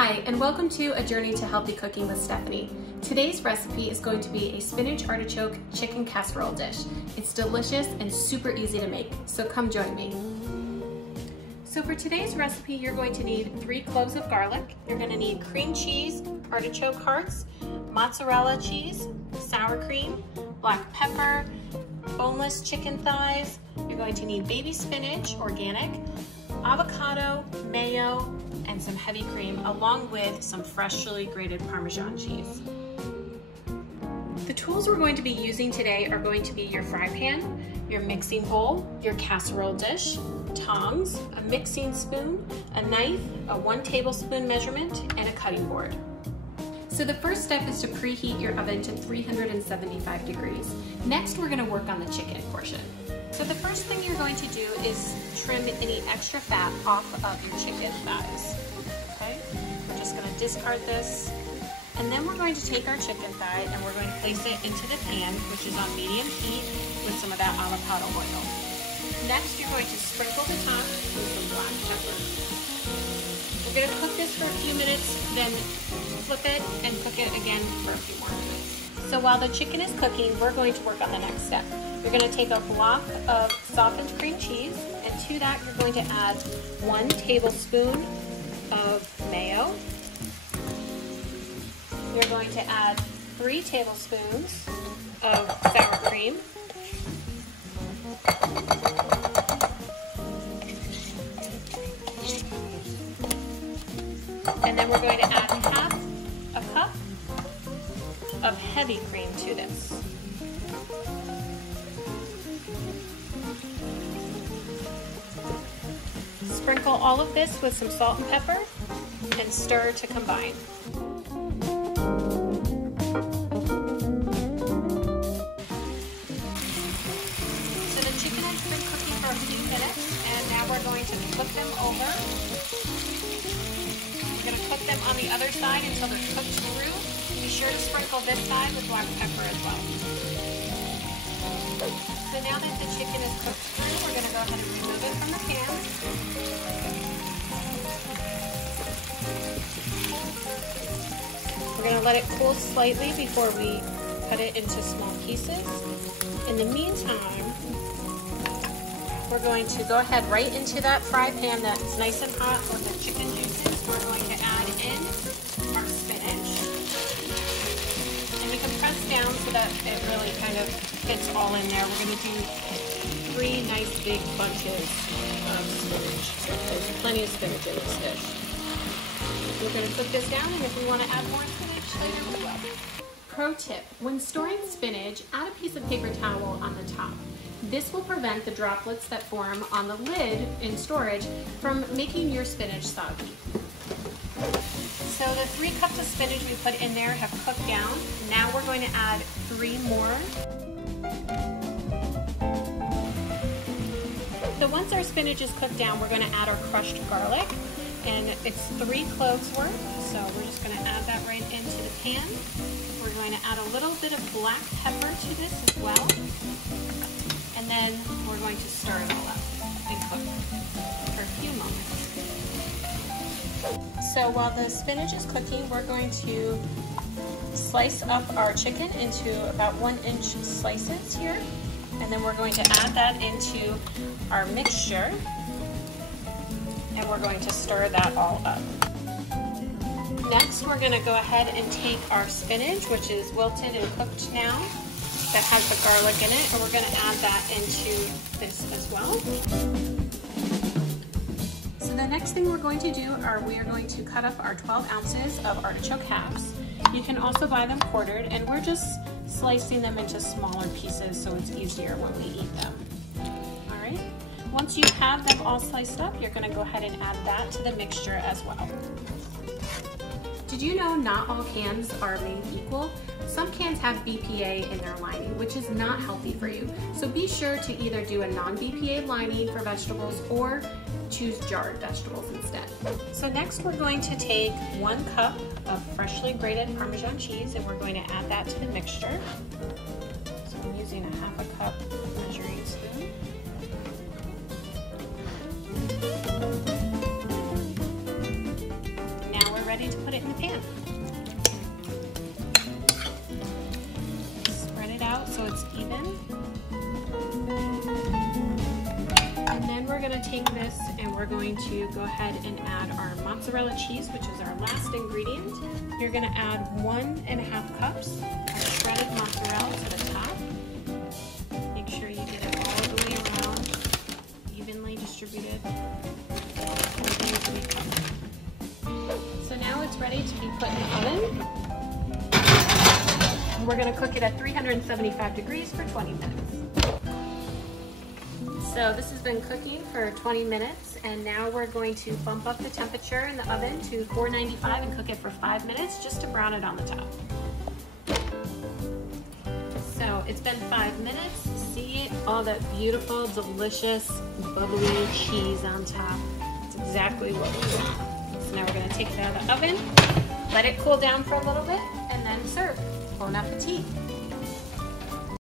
Hi, and welcome to A Journey to Healthy Cooking with Stephanie. Today's recipe is going to be a spinach artichoke chicken casserole dish. It's delicious and super easy to make, so come join me. So for today's recipe, you're going to need 3 cloves of garlic. You're going to need cream cheese, artichoke hearts, mozzarella cheese, sour cream, black pepper, boneless chicken thighs. You're going to need baby spinach, organic, avocado, mayo, and some heavy cream, along with some freshly grated Parmesan cheese. The tools we're going to be using today are going to be your fry pan, your mixing bowl, your casserole dish, tongs, a mixing spoon, a knife, a 1 tablespoon measurement, and a cutting board. So the first step is to preheat your oven to 375 degrees. Next, we're going to work on the chicken portion. So the first thing you're going to do is trim any extra fat off of your chicken thighs. Okay? We're just going to discard this. And then we're going to take our chicken thigh and we're going to place it into the pan, which is on medium heat, with some of that avocado oil. Next, you're going to sprinkle the top with some black pepper. We're going to cook this for a few minutes, then flip it and cook it again for a few more minutes. So while the chicken is cooking, we're going to work on the next step. You're going to take a block of softened cream cheese, and to that you're going to add 1 tablespoon of mayo. You're going to add 3 tablespoons of sour cream. And then we're going to add half a cup of heavy cream to this. Sprinkle all of this with some salt and pepper and stir to combine. So the chicken has been cooking for a few minutes, and now we're going to flip them over. We're going to cook them on the other side until they're cooked through. Be sure to sprinkle this side with black pepper as well. So now that the chicken is cooked through, we're going to go ahead and remove it from the pan. We're going to let it cool slightly before we cut it into small pieces. In the meantime, we're going to go ahead right into that fry pan that's nice and hot with the chicken juices. We're going to add in our spinach. And we can press down so that it really kind of fits all in there. We're going to do 3 nice big bunches of spinach. There's plenty of spinach in this dish. We're going to put this down, and if we want to add more spinach later, we will. Pro tip, when storing spinach, add a piece of paper towel on the top. This will prevent the droplets that form on the lid in storage from making your spinach soggy. So the 3 cups of spinach we put in there have cooked down. Now we're going to add 3 more. So once our spinach is cooked down, we're going to add our crushed garlic. And it's 3 cloves worth, so we're just going to add that right into the pan. We're going to add a little bit of black pepper to this as well. And then we're going to stir it all up and cook for a few moments. So while the spinach is cooking, we're going to slice up our chicken into about 1-inch slices here. And then we're going to add that into our mixture. And we're going to stir that all up. Next, we're going to go ahead and take our spinach, which is wilted and cooked now, that has the garlic in it, and we're going to add that into this as well. So the next thing we're going to do we are going to cut up our 12 ounces of artichoke halves. You can also buy them quartered, and we're just slicing them into smaller pieces so it's easier when we eat them. All right. Once you have them all sliced up, you're going to go ahead and add that to the mixture as well. Did you know not all cans are made equal? Some cans have BPA in their lining, which is not healthy for you. So be sure to either do a non-BPA lining for vegetables or choose jarred vegetables instead. So next we're going to take 1 cup of freshly grated Parmesan cheese, and we're going to add that to the mixture. So I'm using a 1/2 cup measuring spoon. Now we're ready to Spread it out so it's even. And then we're going to take this and we're going to go ahead and add our mozzarella cheese, which is our last ingredient. You're going to add 1.5 cups of shredded mozzarella to the top. Make sure you get it all the way around, evenly distributed. So now it's ready to be put in the oven. We're going to cook it at 375 degrees for 20 minutes. So this has been cooking for 20 minutes, and now we're going to bump up the temperature in the oven to 495 and cook it for 5 minutes just to brown it on the top. So it's been 5 minutes. See all that beautiful, delicious, bubbly cheese on top. It's exactly what we want. So now we're going to take it out of the oven, let it cool down for a little bit, and then serve. Bon appetit!